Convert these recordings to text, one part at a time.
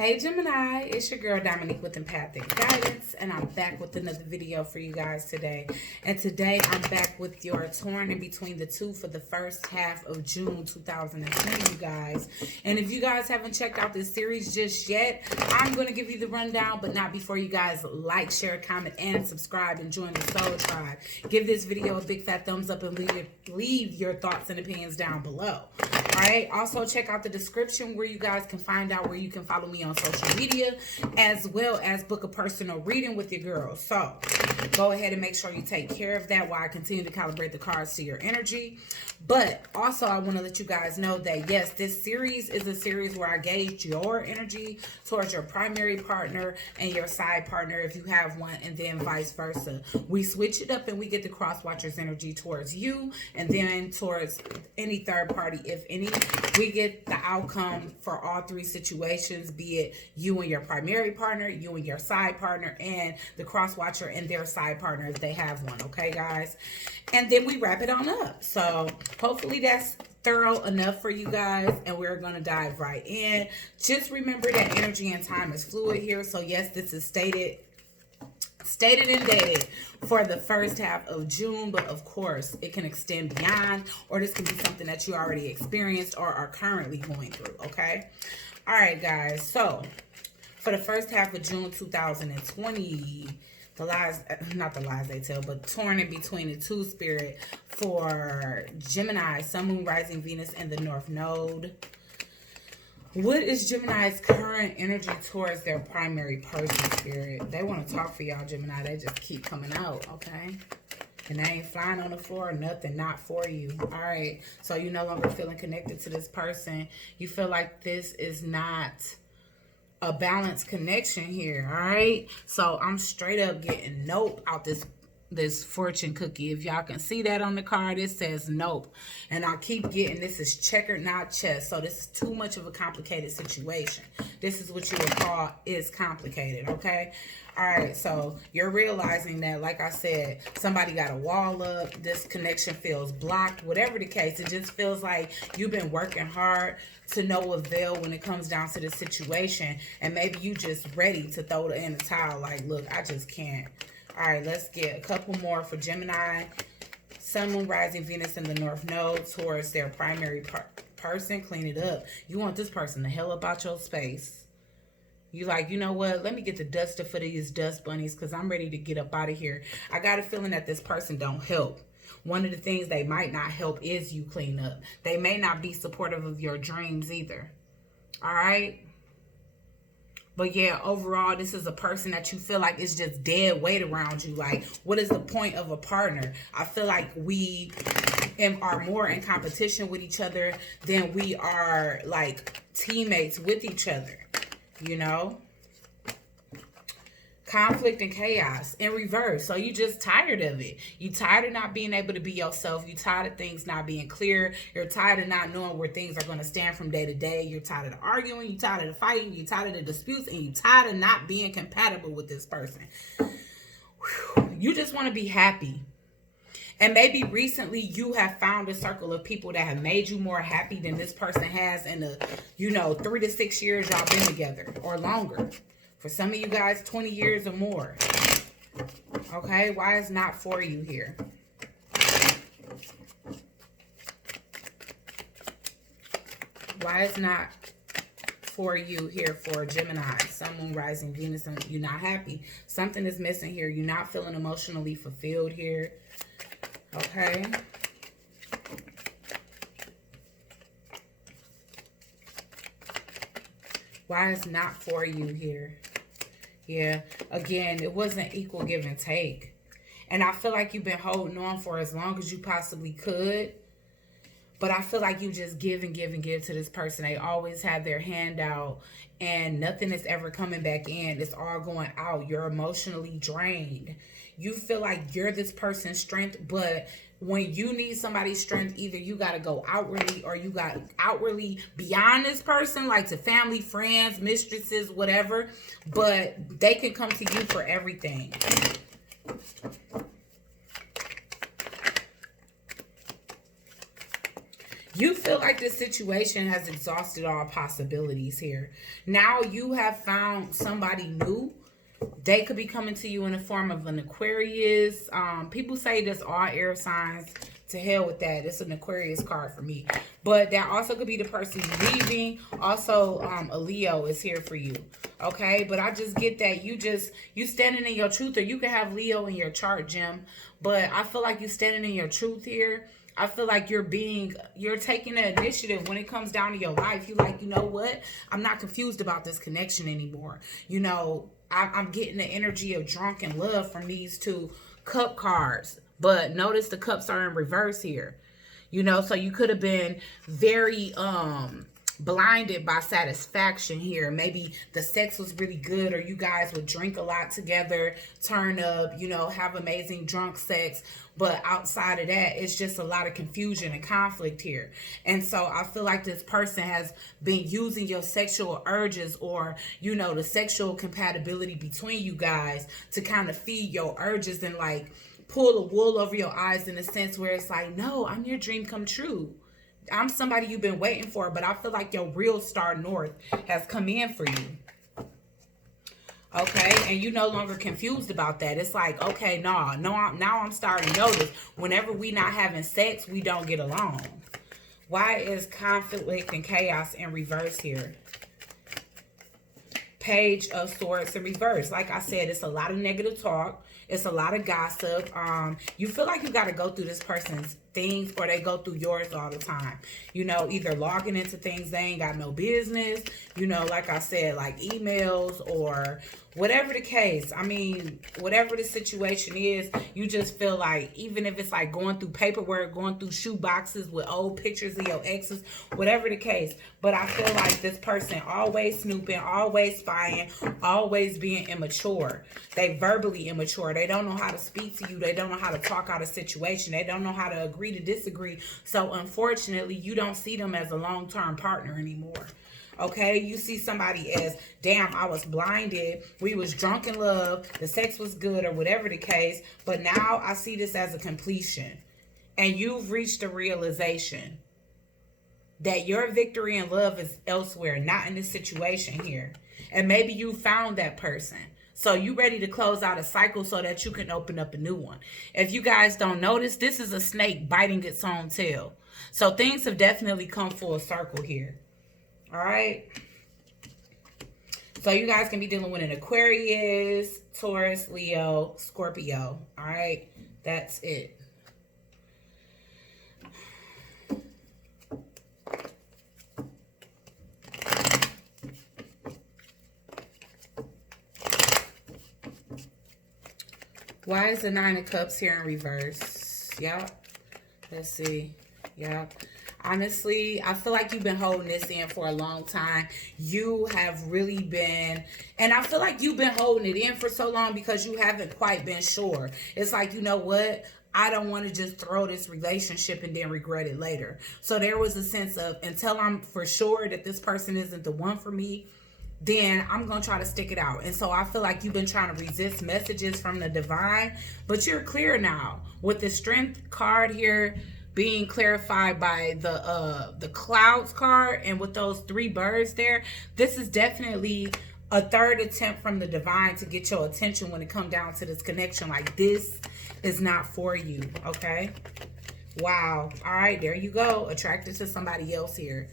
Hey Gemini, it's your girl Dominique with Empathic Guidance, and I'm back with another video for you guys today. And today I'm back with your torn in between the two for the first half of June 2020, you guys. And if you guys haven't checked out this series just yet, I'm going to give you the rundown, but not before you guys like, share, comment, and subscribe and join the Soul Tribe. Give this video a big fat thumbs up and leave your thoughts and opinions down below. Alright, also check out the description where you guys can find out where you can follow me on social media, as well as book a personal reading with your girl. So go ahead and make sure you take care of that while I continue to calibrate the cards to your energy. But also I want to let you guys know that yes, this series is a series where I gauge your energy towards your primary partner and your side partner if you have one, and then vice versa. We switch it up and we get the cross watcher's energy towards you, and then towards any third party, if any. We get the outcome for all three situations, be it you and your primary partner, you and your side partner, and the cross watcher and their side partner if they have one. Okay, guys? And then we wrap it on up. So hopefully that's thorough enough for you guys, and we're going to dive right in. Just remember that energy and time is fluid here. So yes, this is stated and dated for the first half of June, but of course it can extend beyond, or this can be something that you already experienced or are currently going through. Okay, all right guys, so for the first half of June 2020, not the lies they tell, but torn in between the two spirit for Gemini, Sun, Moon, Rising, Venus, and the North Node. What is Gemini's current energy towards their primary person, spirit? They want to talk for y'all, Gemini. They just keep coming out, okay? And they ain't flying on the floor or nothing, not for you. All right, so you no longer feeling connected to this person. You feel like this is not a balanced connection here, all right? So I'm straight up getting nope out this fortune cookie. If y'all can see that on the card, it says nope. And I keep getting this is checkered, not chess. So this is too much of a complicated situation. This is what you would call is complicated, okay? All right, so you're realizing that, like I said, somebody got a wall up. This connection feels blocked. Whatever the case, it just feels like you've been working hard to no avail when it comes down to the situation. And maybe you just ready to throw in the towel. Like, look, I just can't. All right, let's get a couple more for Gemini. Sun, Moon, Rising, Venus, and the North Node towards their primary person. Clean it up. You want this person to hell up out your space. You like, you know what? Let me get the duster for these dust bunnies because I'm ready to get up out of here. I got a feeling that this person don't help. One of the things they might not help is you clean up. They may not be supportive of your dreams either. All right? But yeah, overall, this is a person that you feel like is just dead weight around you. Like, what is the point of a partner? I feel like we are more in competition with each other than we are like teammates with each other, you know? Conflict and chaos in reverse. So you just tired of it. You tired of not being able to be yourself. You tired of things not being clear. You're tired of not knowing where things are going to stand from day to day. You're tired of arguing. You're tired of the fighting. You're tired of the disputes. And you're tired of not being compatible with this person. Whew. You just want to be happy. And maybe recently you have found a circle of people that have made you more happy than this person has in the, 3 to 6 years y'all been together or longer. For some of you guys, 20 years or more. Okay, why is not for you here? Why is not for you here for Gemini? Sun, Moon, Rising, Venus, and you're not happy. Something is missing here. You're not feeling emotionally fulfilled here. Okay. Why is not for you here? Yeah, again, it wasn't equal give and take. And I feel like you've been holding on for as long as you possibly could. But I feel like you just give and give and give to this person. They always have their hand out and nothing is ever coming back in. It's all going out. You're emotionally drained. You feel like you're this person's strength, but when you need somebody's strength, either you got to go outwardly or you got outwardly beyond this person, like to family, friends, mistresses, whatever. But they can come to you for everything. You feel like this situation has exhausted all possibilities here. Now you have found somebody new. They could be coming to you in the form of an Aquarius. People say this all air signs. To hell with that. It's an Aquarius card for me. But that also could be the person leaving. Also, a Leo is here for you. Okay? But I just get that you standing in your truth. Or you can have Leo in your chart, Gem. But I feel like you standing in your truth here. I feel like you're taking the initiative when it comes down to your life. You're like, you know what? I'm not confused about this connection anymore. You know, I'm getting the energy of drunken love from these two cup cards. But notice the cups are in reverse here. You know, so you could have been very blinded by satisfaction here. Maybe the sex was really good, or you guys would drink a lot together, turn up, you know, have amazing drunk sex. But outside of that, it's just a lot of confusion and conflict here. And so I feel like this person has been using your sexual urges, or, you know, the sexual compatibility between you guys to kind of feed your urges and like pull the wool over your eyes, in a sense where it's like, no, I'm your dream come true. I'm somebody you've been waiting for, but I feel like your real star north has come in for you. Okay, and you're no longer confused about that. It's like, okay, now I'm starting to notice whenever we not having sex, we don't get along. Why is conflict and chaos in reverse here? Page of Swords in reverse. Like I said, it's a lot of negative talk. It's a lot of gossip. You feel like you got to go through this person's things, or they go through yours all the time. You know, either logging into things they ain't got no business. You know, like I said, like emails or whatever the case. I mean, whatever the situation is, you just feel like, even if it's like going through paperwork, going through shoe boxes with old pictures of your exes, whatever the case. But I feel like this person always snooping, always spying, always being immature. They verbally immature. They don't know how to speak to you. They don't know how to talk out a situation. They don't know how to agree to disagree. So unfortunately, you don't see them as a long-term partner anymore. Okay, you see somebody as, damn, I was blinded, we was drunk in love, the sex was good, or whatever the case, but now I see this as a completion. And you've reached a realization that your victory in love is elsewhere, not in this situation here. And maybe you found that person. So you ready to close out a cycle so that you can open up a new one. If you guys don't notice, this is a snake biting its own tail. So things have definitely come full circle here. All right. So you guys can be dealing with an Aquarius, Taurus, Leo, Scorpio. All right. That's it. Why is the Nine of Cups here in reverse? Yep. Let's see. Yep. Honestly, I feel like you've been holding this in for a long time. You have really been, and I feel like you've been holding it in for so long because you haven't quite been sure. It's like, you know what? I don't want to just throw this relationship and then regret it later. So there was a sense of, until I'm for sure that this person isn't the one for me, then I'm going to try to stick it out. And so I feel like you've been trying to resist messages from the divine, but you're clear now. With the Strength card here being clarified by the Clouds card, and with those 3 birds there, this is definitely a third attempt from the divine to get your attention when it comes down to this connection. Like, this is not for you, okay? Wow. All right, there you go. Attracted to somebody else here.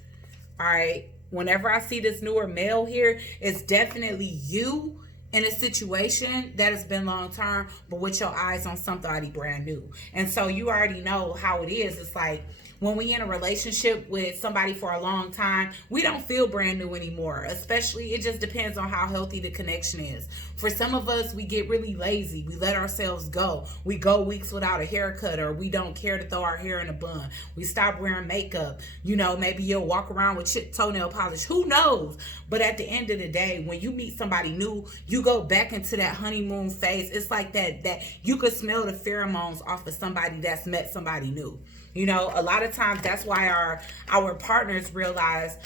All right. Whenever I see this newer male here, it's definitely you in a situation that has been long term, but with your eyes on somebody brand new. And so you already know how it is. It's like, when we in a relationship with somebody for a long time, we don't feel brand new anymore. Especially, it just depends on how healthy the connection is. For some of us, we get really lazy. We let ourselves go. We go weeks without a haircut, or we don't care to throw our hair in a bun. We stop wearing makeup. You know, maybe you'll walk around with chip toenail polish. Who knows? But at the end of the day, when you meet somebody new, you go back into that honeymoon phase. It's like that you could smell the pheromones off of somebody that's met somebody new. You know, a lot of times that's why our partners realize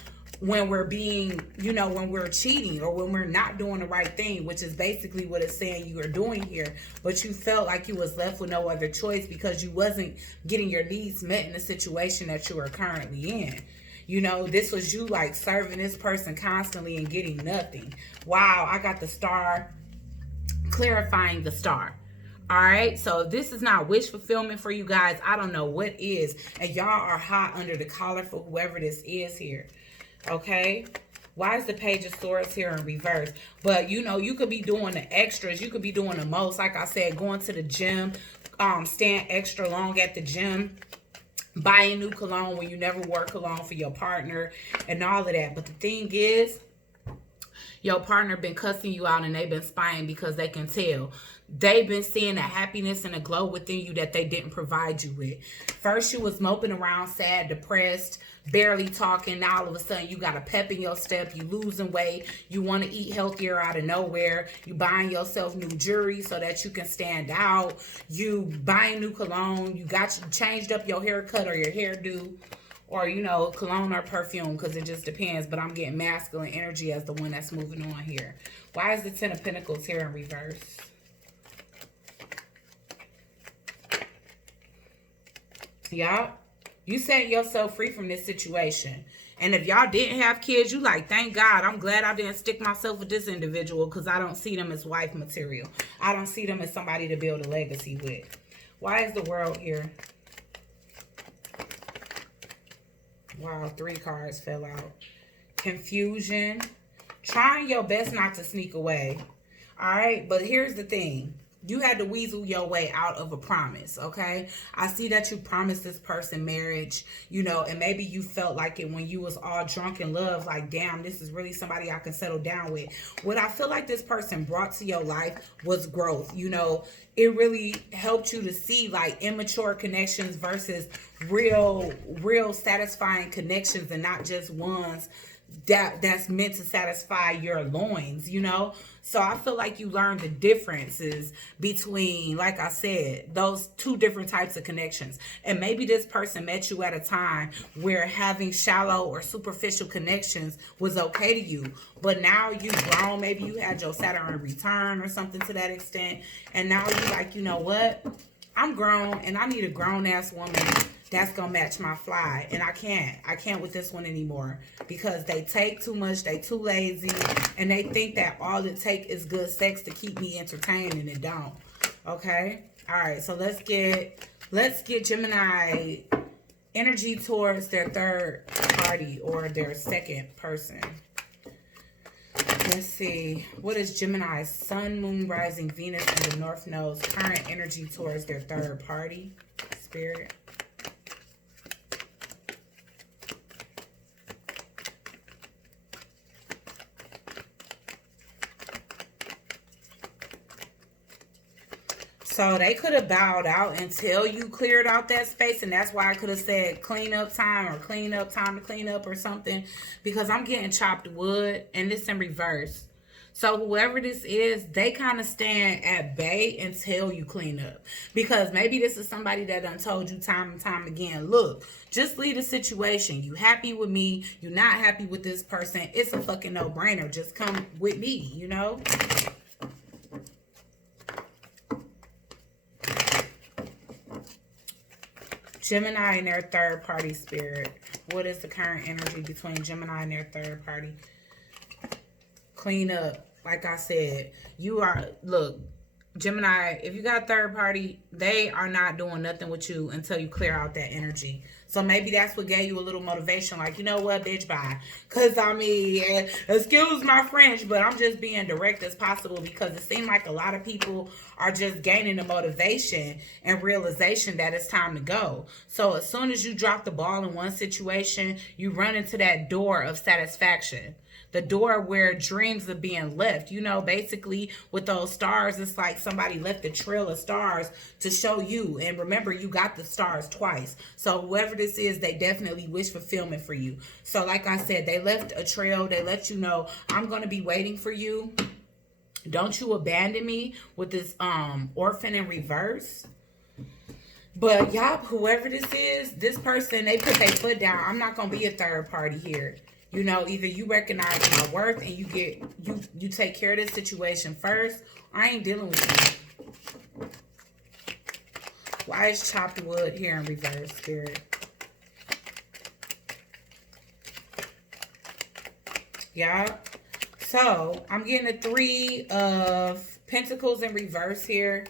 when we're being, you know, when we're cheating or when we're not doing the right thing, which is basically what it's saying you are doing here. But you felt like you was left with no other choice because you wasn't getting your needs met in the situation that you are currently in. You know, this was you like serving this person constantly and getting nothing. Wow, I got the star, clarifying the star. All right, so if this is not wish fulfillment for you guys, I don't know what is. And y'all are hot under the collar for whoever this is here. Okay, why is the Page of Swords here in reverse? But you know, you could be doing the extras, you could be doing the most. Like I said, going to the gym, staying extra long at the gym, buying new cologne when you never wore cologne for your partner, and all of that. But the thing is, your partner been cussing you out and they've been spying because they can tell. They've been seeing the happiness and the glow within you that they didn't provide you with. First, you was moping around, sad, depressed, barely talking. Now, all of a sudden, you got a pep in your step. You losing weight. You want to eat healthier out of nowhere. You buying yourself new jewelry so that you can stand out. You buying new cologne. You changed up your haircut or your hairdo. Or, you know, cologne or perfume, because it just depends. But I'm getting masculine energy as the one that's moving on here. Why is the Ten of Pentacles here in reverse? Y'all, you set yourself free from this situation. And if y'all didn't have kids, you like, thank God, I'm glad I didn't stick myself with this individual, because I don't see them as wife material. I don't see them as somebody to build a legacy with. Why is the World here? Wow, 3 cards fell out. Confusion. Trying your best not to sneak away. All right, but here's the thing. You had to weasel your way out of a promise, okay? I see that you promised this person marriage, you know, and maybe you felt like it when you was all drunk in love, like, damn, this is really somebody I can settle down with. What I feel like this person brought to your life was growth, you know. It really helped you to see, like, immature connections versus real satisfying connections, and not just ones that's meant to satisfy your loins, you know. So I feel like you learned the differences between, like I said, those 2 different types of connections. And maybe this person met you at a time where having shallow or superficial connections was okay to you. But now you've grown. Maybe you had your Saturn return or something to that extent. And now you're like, you know what? I'm grown and I need a grown-ass woman that's gonna match my fly. And I can't with this one anymore, because they take too much, they too lazy, and they think that all it takes is good sex to keep me entertained, and it don't. Okay? Alright, so let's get Gemini energy towards their third party or their second person. Let's see. What is Gemini's Sun, Moon, Rising, Venus, and the North Node's current energy towards their third party? Spirit. So they could have bowed out until you cleared out that space. And that's why I could have said clean up time, or clean up time to clean up or something. Because I'm getting chopped wood, and this in reverse. So whoever this is, they kind of stand at bay until you clean up. Because maybe this is somebody that done told you time and time again, look, just leave the situation. You happy with me. You're not happy with this person. It's a fucking no-brainer. Just come with me, you know? Gemini and their third party, spirit. What is the current energy between Gemini and their third party? Clean up. Like I said, you are, look, Gemini, if you got a third party, they are not doing nothing with you until you clear out that energy. So maybe that's what gave you a little motivation. Like, you know what, bitch, bye. Because, I mean, excuse my French, but I'm just being direct as possible, because it seems like a lot of people are just gaining the motivation and realization that it's time to go. So as soon as you drop the ball in one situation, you run into that door of satisfaction. The door where dreams are being left. You know, basically with those stars, it's like somebody left a trail of stars to show you. And remember, you got the stars twice. So whoever this is, they definitely wish fulfillment for you. So like I said, they left a trail. They let you know, I'm going to be waiting for you. Don't you abandon me, with this orphan in reverse. But y'all, whoever this is, this person, they put their foot down. I'm not going to be a third party here. You know, either you recognize my worth and you take care of this situation first, or I ain't dealing with you. Why is chopped wood here in reverse, Spirit? Yeah. So, I'm getting a 3 of Pentacles in reverse here.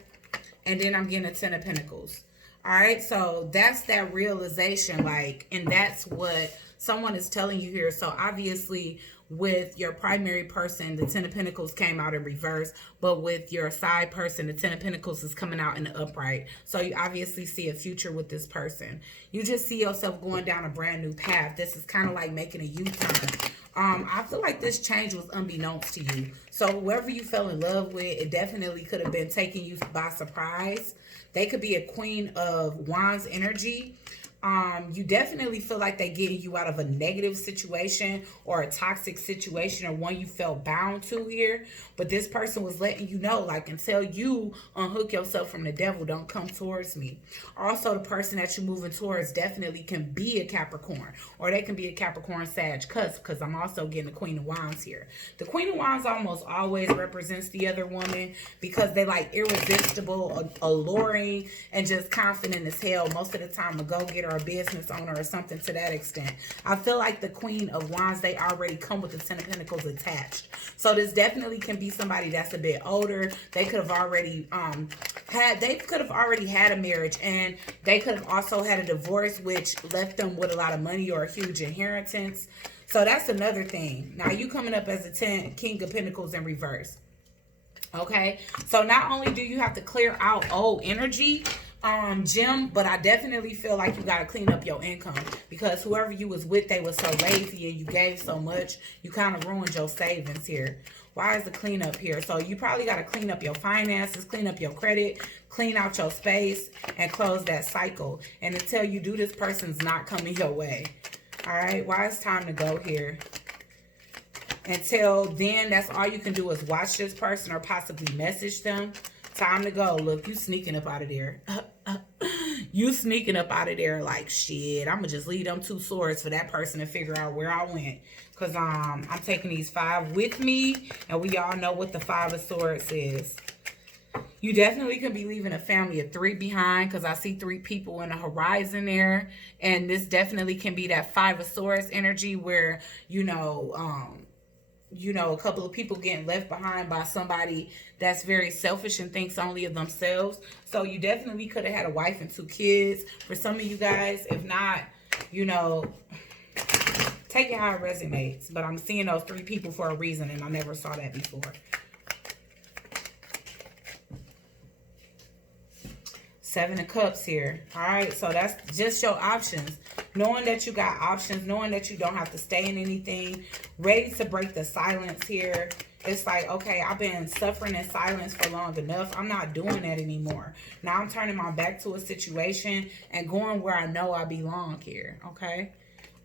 And then I'm getting a 10 of Pentacles. All right. So, that's that realization. Like, and that's what someone is telling you here. So, obviously, with your primary person, the 10 of Pentacles came out in reverse. But with your side person, the 10 of Pentacles is coming out in the upright. So, you obviously see a future with this person. You just see yourself going down a brand new path. This is kind of like making a U-turn. I feel like this change was unbeknownst to you. So whoever you fell in love with, it definitely could have been taking you by surprise. They could be a Queen of Wands energy. You definitely feel like they're getting you out of a negative situation or a toxic situation or one you felt bound to here. But this person was letting you know, like, until you unhook yourself from the devil, don't come towards me. Also, the person that you're moving towards definitely can be a Capricorn, or they can be a Capricorn Sag cusp, because I'm also getting the Queen of Wands here. The Queen of Wands almost always represents the other woman because they like irresistible, alluring, and just confident as hell. Most of the time, a go-getter, or a business owner, or something to that extent. I feel like the Queen of Wands, they already come with the 10 of Pentacles attached. So this definitely can be somebody that's a bit older. They could have already had a marriage, and they could have also had a divorce, which left them with a lot of money or a huge inheritance. So that's another thing. Now you coming up as a King of Pentacles in reverse. Okay, so not only do you have to clear out old energy, Jim, but I definitely feel like you got to clean up your income, because whoever you was with, they was so lazy and you gave so much, you kind of ruined your savings here. Why is the cleanup here? So you probably got to clean up your finances, clean up your credit, clean out your space, and close that cycle. And until you do, this person's not coming your way. All right, why is time to go here? Until then, that's all you can do is watch this person or possibly message them. Time to go. Look, you sneaking up out of there. You sneaking up out of there like, shit, I'm going to just leave them 2 swords for that person to figure out where I went. Because I'm taking these 5 with me, and we all know what the 5 of Swords is. You definitely could be leaving a family of 3 behind, because I see 3 people in the horizon there. And this definitely can be that 5 of Swords energy where, you know, a couple of people getting left behind by somebody that's very selfish and thinks only of themselves. So you definitely could have had a wife and 2 kids. For some of you guys, if not, you know, take it how it resonates. But I'm seeing those 3 people for a reason, and I never saw that before. 7 of Cups here. All right, so that's just your options. Knowing that you got options, knowing that you don't have to stay in anything, ready to break the silence here. It's like, okay, I've been suffering in silence for long enough. I'm not doing that anymore. Now I'm turning my back to a situation and going where I know I belong here, okay?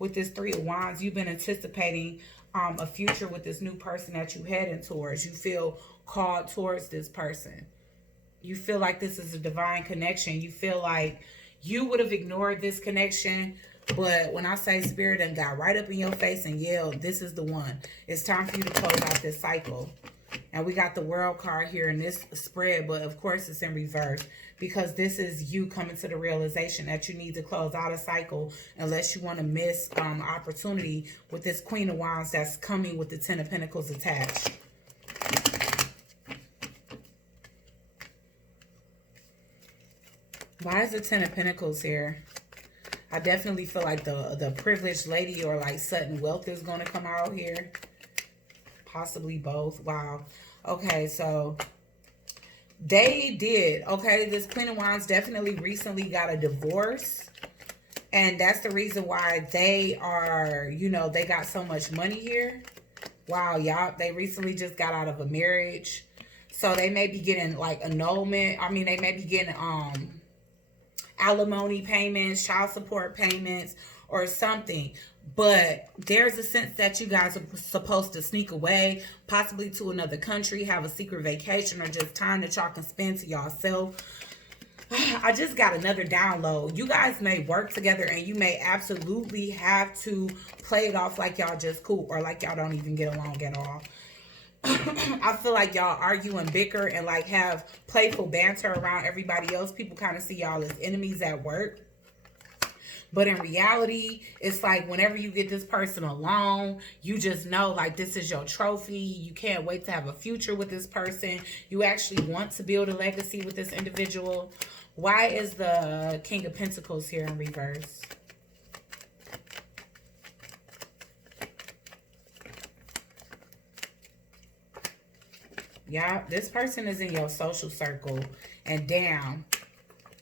With this 3 of Wands, you've been anticipating a future with this new person that you're heading towards. You feel called towards this person. You feel like this is a divine connection. You feel like you would have ignored this connection. But when I say Spirit done got right up in your face and yelled, this is the one. It's time for you to close out this cycle. And we got the World card here in this spread. But of course it's in reverse. Because this is you coming to the realization that you need to close out a cycle. Unless you want to miss opportunity with this Queen of Wands that's coming with the 10 of Pentacles attached. Why is the 10 of Pentacles here? I definitely feel like the privileged lady or like sudden wealth is going to come out here. Possibly both. Wow. Okay, so they did. Okay, this Queen of Wands definitely recently got a divorce. And that's the reason why they are, you know, they got so much money here. Wow, y'all. They recently just got out of a marriage. So they may be getting like annulment. I mean, they may be getting alimony payments, child support payments, or something. But there's a sense that you guys are supposed to sneak away, possibly to another country, have a secret vacation, or just time that y'all can spend to yourself. I just got another download. You guys may work together and you may absolutely have to play it off like y'all just cool or like y'all don't even get along at all. I feel like y'all argue and bicker and like have playful banter around everybody else. People kind of see y'all as enemies at work. But in reality, it's like whenever you get this person alone, you just know like this is your trophy. You can't wait to have a future with this person. You actually want to build a legacy with this individual. Why is the King of Pentacles here in reverse? Yeah, this person is in your social circle. And damn.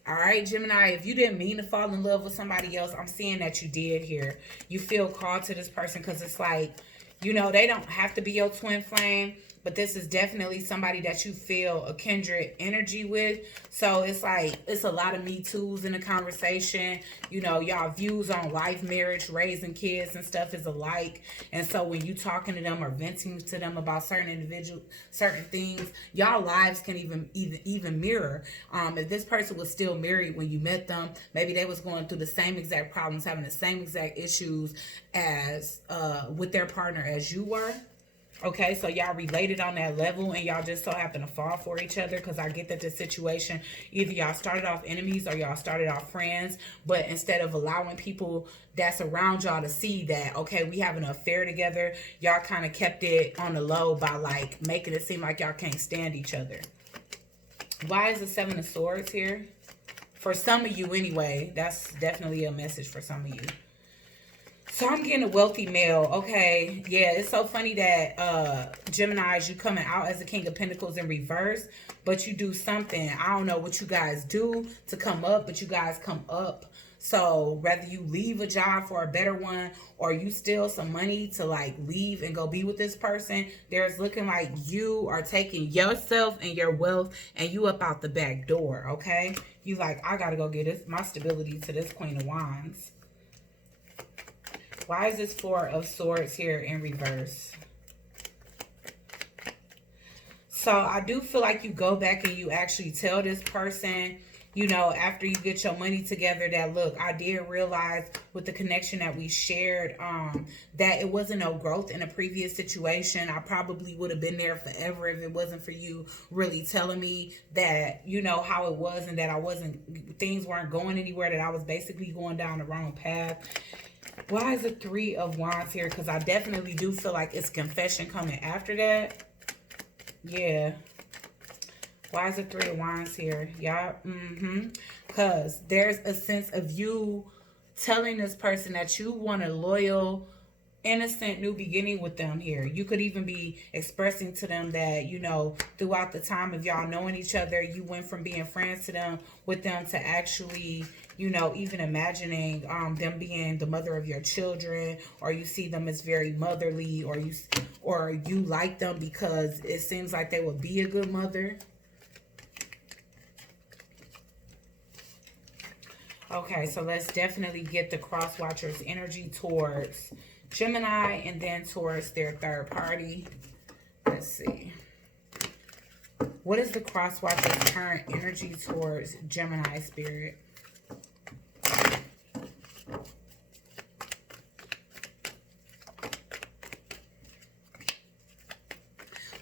All right, Gemini, if you didn't mean to fall in love with somebody else, I'm seeing that you did here. You feel called to this person because it's like, you know, they don't have to be your twin flame, but this is definitely somebody that you feel a kindred energy with. So it's like, it's a lot of Me Too's in the conversation. You know, y'all views on life, marriage, raising kids and stuff is alike. And so when you talking to them or venting to them about certain things, y'all lives can even mirror. If this person was still married when you met them, maybe they was going through the same exact problems, having the same exact issues as with their partner as you were. Okay, so y'all related on that level and y'all just so happen to fall for each other, because I get that this situation, either y'all started off enemies or y'all started off friends, but instead of allowing people that's around y'all to see that, okay, we have an affair together, y'all kind of kept it on the low by like making it seem like y'all can't stand each other. Why is the Seven of Swords here? For some of you anyway, that's definitely a message for some of you. So I'm getting a wealthy male. Okay. Yeah, it's so funny that Geminis, you coming out as the King of Pentacles in reverse, but you do something. I don't know what you guys do to come up, but you guys come up. So whether you leave a job for a better one or you steal some money to like leave and go be with this person, there's looking like you are taking yourself and your wealth and you up out the back door. Okay. You like, I got to go get my stability to this Queen of Wands. Why is this Four of Swords here in reverse? So I do feel like you go back and you actually tell this person, you know, after you get your money together, that look, I did realize with the connection that we shared, that it wasn't no growth in a previous situation. I probably would have been there forever if it wasn't for you really telling me that, you know, how it was and that things weren't going anywhere, that I was basically going down the wrong path. Why is the Three of Wands here? Because I definitely do feel like it's confession coming after that. Yeah. Why is the Three of Wands here? Yeah. Because there's a sense of you telling this person that you want a loyal, innocent new beginning with them here. You could even be expressing to them that, you know, throughout the time of y'all knowing each other, you went from being friends with them to actually, you know, even imagining them being the mother of your children, or you see them as very motherly, or you like them because it seems like they would be a good mother. Okay, so let's definitely get the cross watchers energy towards Gemini and then towards their third party. Let's see. What is the cross watchers current energy towards Gemini spirit?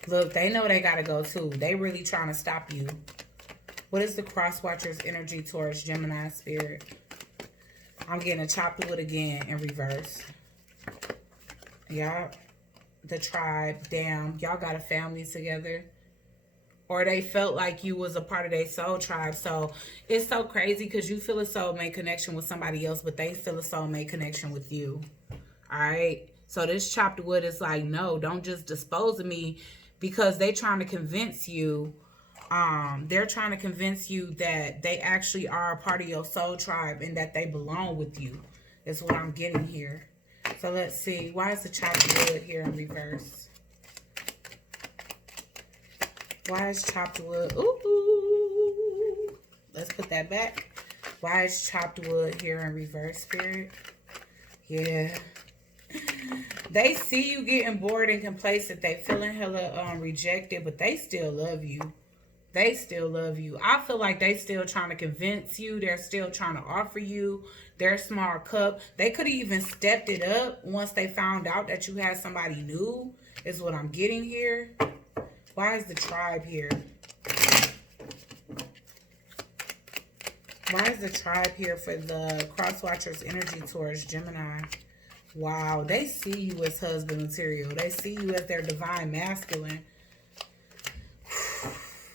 Look, they know they gotta go too. They really trying to stop you. What is the cross watchers energy towards Gemini spirit? I'm getting a chopped wood again in reverse. Yeah, the tribe. Damn, y'all got a family together. Or they felt like you was a part of their soul tribe. So it's so crazy because you feel a soulmate connection with somebody else, but they feel a soulmate connection with you. All right. So this chopped wood is like, no, don't just dispose of me, because they trying to convince you. They're trying to convince you that they actually are a part of your soul tribe and that they belong with you. Is what I'm getting here. So let's see. Why is the chopped wood here in reverse? Why is chopped wood? Ooh. Let's put that back. Why is chopped wood here in reverse, spirit? Yeah. They see you getting bored and complacent. They feeling hella rejected, but they still love you. They still love you. I feel like they still trying to convince you. They're still trying to offer you their small cup. They could have even stepped it up once they found out that you had somebody new, is what I'm getting here. Why is the tribe here? Why is the tribe here for the cross watchers energy towards Gemini? Wow, they see you as husband material. They see you as their divine masculine.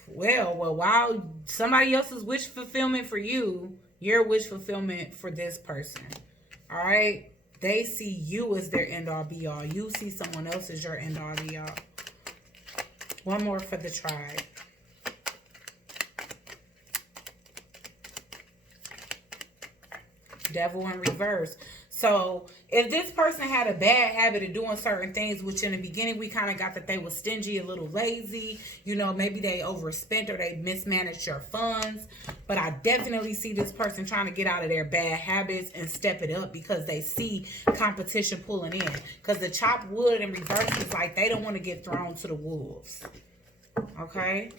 Well, while somebody else's wish fulfillment for you, your wish fulfillment for this person. All right? They see you as their end-all be-all. You see someone else as your end-all be-all. One more for the tribe. Devil in reverse. So if this person had a bad habit of doing certain things, which in the beginning we kind of got that they were stingy, a little lazy, you know, maybe they overspent or they mismanaged your funds. But I definitely see this person trying to get out of their bad habits and step it up because they see competition pulling in. Because the chopped wood in reverse is like they don't want to get thrown to the wolves. Okay?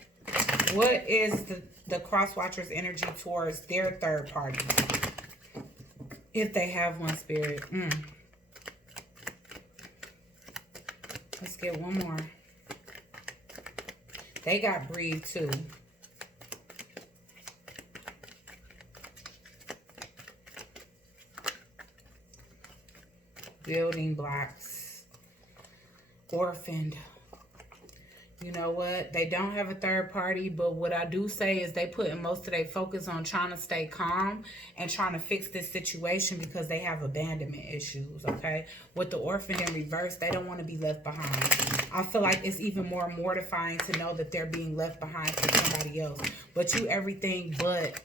What is the cross watchers energy towards their third party? If they have one, spirit. Let's get one more. They got breathed too. Building blocks. Orphaned. You know what? They don't have a third party, but what I do say is they putting most of their focus on trying to stay calm and trying to fix this situation because they have abandonment issues, okay? With the orphan in reverse, they don't want to be left behind. I feel like it's even more mortifying to know that they're being left behind for somebody else. But you everything but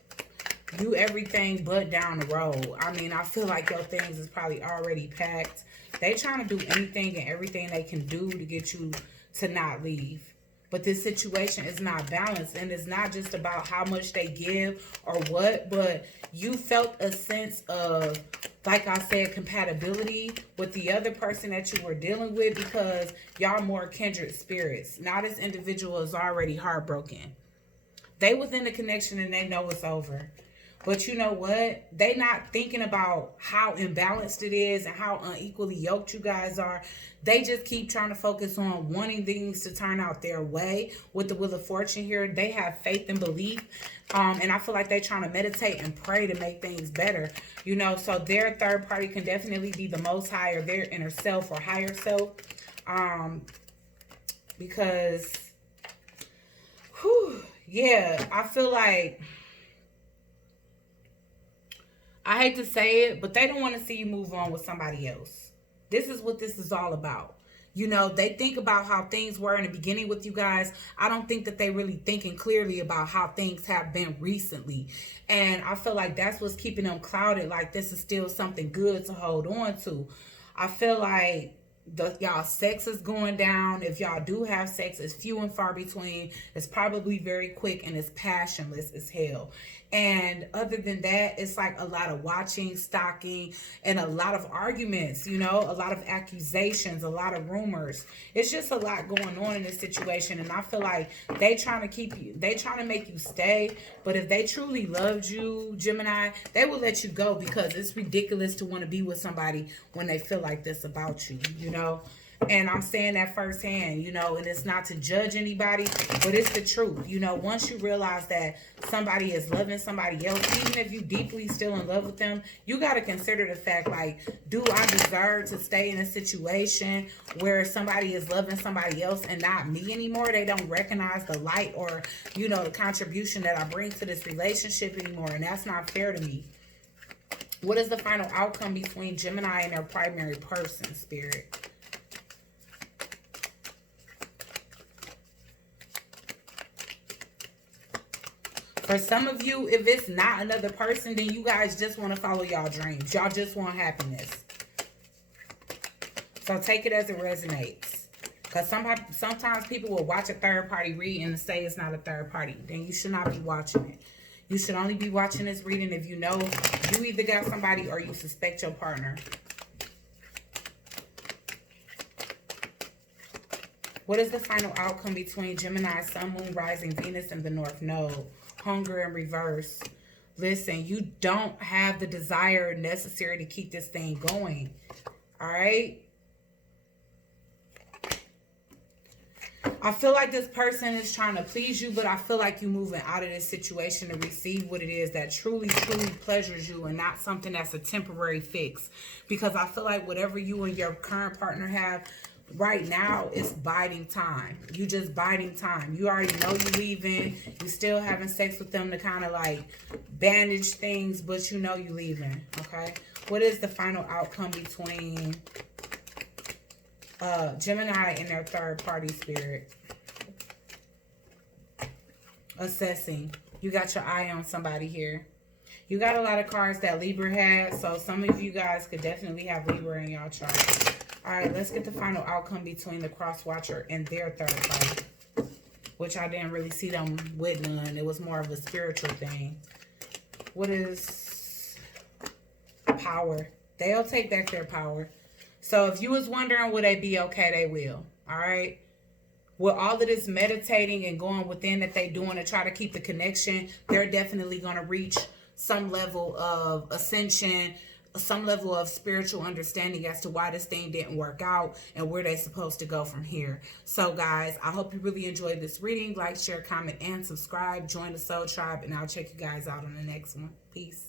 down the road. I mean, I feel like your things is probably already packed. They trying to do anything and everything they can do to get you to not leave. But this situation is not balanced, and it's not just about how much they give or what, but you felt a sense of, like I said, compatibility with the other person that you were dealing with because y'all more kindred spirits. Now this individual is already heartbroken. They was in the connection and they know it's over. But you know what? They not thinking about how imbalanced it is and how unequally yoked you guys are. They just keep trying to focus on wanting things to turn out their way. With the Wheel of Fortune here, they have faith and belief. And I feel like they're trying to meditate and pray to make things better. You know, so their third party can definitely be the Most High or their inner self or higher self. Because, yeah, I feel like, I hate to say it, but they don't want to see you move on with somebody else. This is what this is all about. You know, they think about how things were in the beginning with you guys. I don't think that they really thinking clearly about how things have been recently. And I feel like that's what's keeping them clouded. Like this is still something good to hold on to. I feel like y'all sex is going down. If y'all do have sex, it's few and far between. It's probably very quick and it's passionless as hell. And other than that, it's like a lot of watching, stalking, and a lot of arguments, you know, a lot of accusations, a lot of rumors. It's just a lot going on in this situation. And I feel like they trying to keep you, they trying to make you stay. But if they truly loved you, Gemini, they will let you go because it's ridiculous to want to be with somebody when they feel like this about you, you know. And I'm saying that firsthand, you know, and it's not to judge anybody, but it's the truth. You know, once you realize that somebody is loving somebody else, even if you deeply still in love with them, you got to consider the fact, like, do I deserve to stay in a situation where somebody is loving somebody else and not me anymore? They don't recognize the light or, you know, the contribution that I bring to this relationship anymore. And that's not fair to me. What is the final outcome between Gemini and their primary person, Spirit? For some of you, if it's not another person, then you guys just want to follow y'all dreams. Y'all just want happiness. So take it as it resonates. Because sometimes people will watch a third party read and say it's not a third party. Then you should not be watching it. You should only be watching this reading if you know you either got somebody or you suspect your partner. What is the final outcome between Gemini, Sun, Moon, Rising, Venus, and the North Node? Hunger in reverse. Listen, you don't have the desire necessary to keep this thing going. All right? I feel like this person is trying to please you, but I feel like you're moving out of this situation to receive what it is that truly, truly pleasures you and not something that's a temporary fix. Because I feel like whatever you and your current partner have right now is biding time. You just biding time. You already know you're leaving. You still having sex with them to kind of like bandage things, but you know you're leaving, okay? What is the final outcome between Gemini and their third party spirit? Assessing. You got your eye on somebody here. You got a lot of cards that Libra had, so some of you guys could definitely have Libra in y'all chart. All right, let's get the final outcome between the cross watcher and their third party, which I didn't really see them with none. It was more of a spiritual thing. What is power? They'll take back their power. So if you was wondering, will they be okay? They will. All right. With all of this meditating and going within that they doing to try to keep the connection, they're definitely going to reach some level of ascension, some level of spiritual understanding as to why this thing didn't work out and where they're supposed to go from here. So guys, I hope you really enjoyed this reading. Like, share, comment, and subscribe. Join the Soul Tribe, and I'll check you guys out on the next one. Peace.